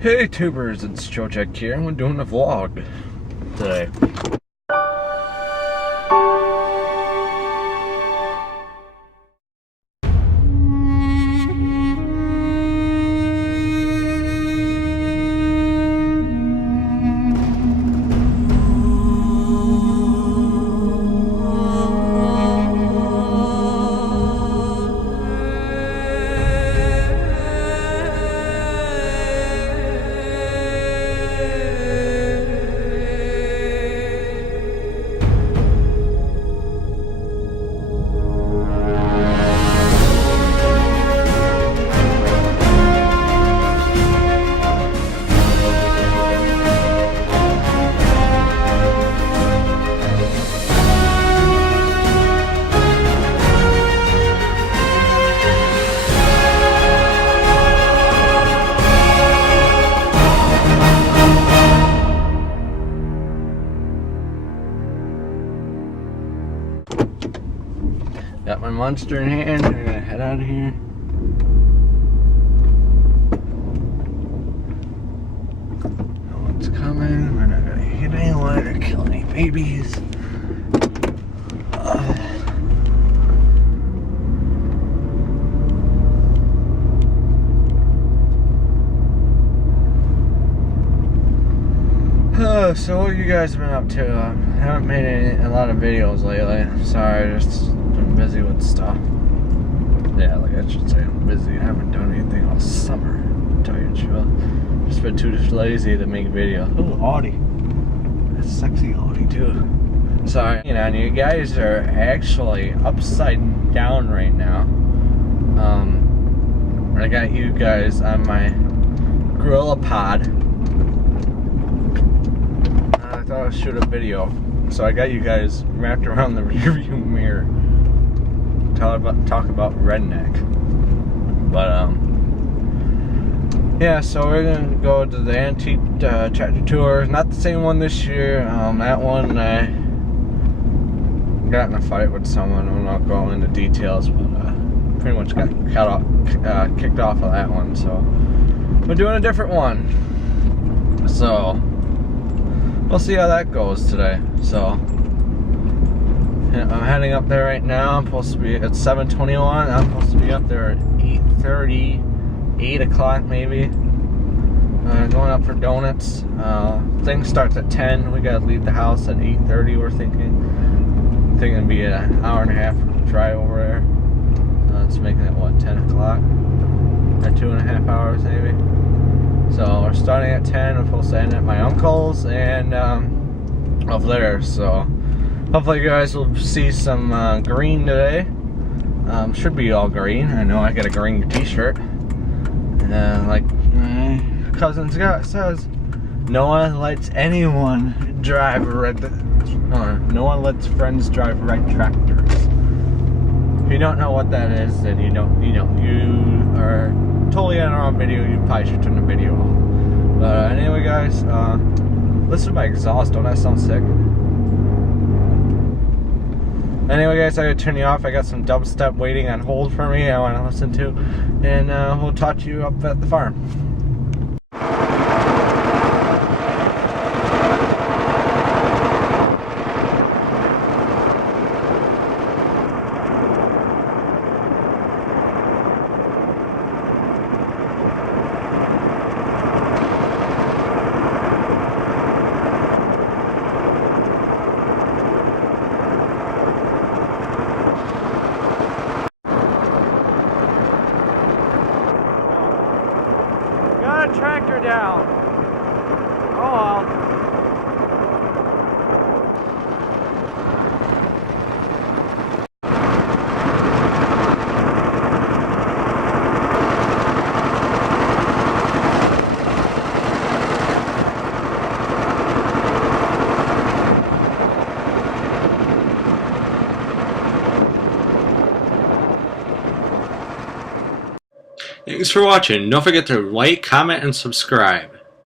Hey tubers, it's Jojack here and we're doing a vlog today. Got my monster in hand, we're gonna head out of here. No one's coming, we're not gonna hit anyone or kill any babies. So what you guys have been up to? I haven't made a lot of videos lately. Sorry, just been busy with stuff. Yeah, like I should say, I'm busy. I haven't done anything all summer, to tell you the truth. Just been too lazy to make videos. Oh, Audi. That's sexy Audi too. Sorry, you guys are actually upside down right now. I got you guys on my Gorilla Pod. I thought I'd shoot a video, so I got you guys wrapped around the rearview mirror. Talk about redneck. But yeah, so we're gonna go to the antique tractor tour. Not the same one this year. That one I got in a fight with someone. I'm not going into details, but pretty much got kicked off of that one. So we're doing a different one. So we'll see how that goes today. So yeah, I'm heading up there right now. I'm supposed to be at 7:21. I'm supposed to be up there at 8:30, 8 o'clock maybe. Going up for donuts. Thing starts at 10. We gotta leave the house at 8:30. We're thinking it'll be an hour and a half drive over there. It's making it what, 10 o'clock? At 2.5 hours maybe. So we're starting at 10. We're supposed to end at my uncle's and up there. So hopefully you guys will see some green today. Should be all green. I know I got a green t-shirt. Like my cousin Scott says, no one lets anyone drive no one lets friends drive red tractors. If you don't know what that is, then you are totally on our own video. You probably should turn the video off. But anyway, guys, listen to my exhaust. Don't that sound sick? Anyway, guys, I gotta turn you off. I got some dubstep waiting on hold for me. I want to listen to, and we'll talk to you up at the farm. Tractor down. Oh well. Thanks for watching. Don't forget to like, comment, and subscribe.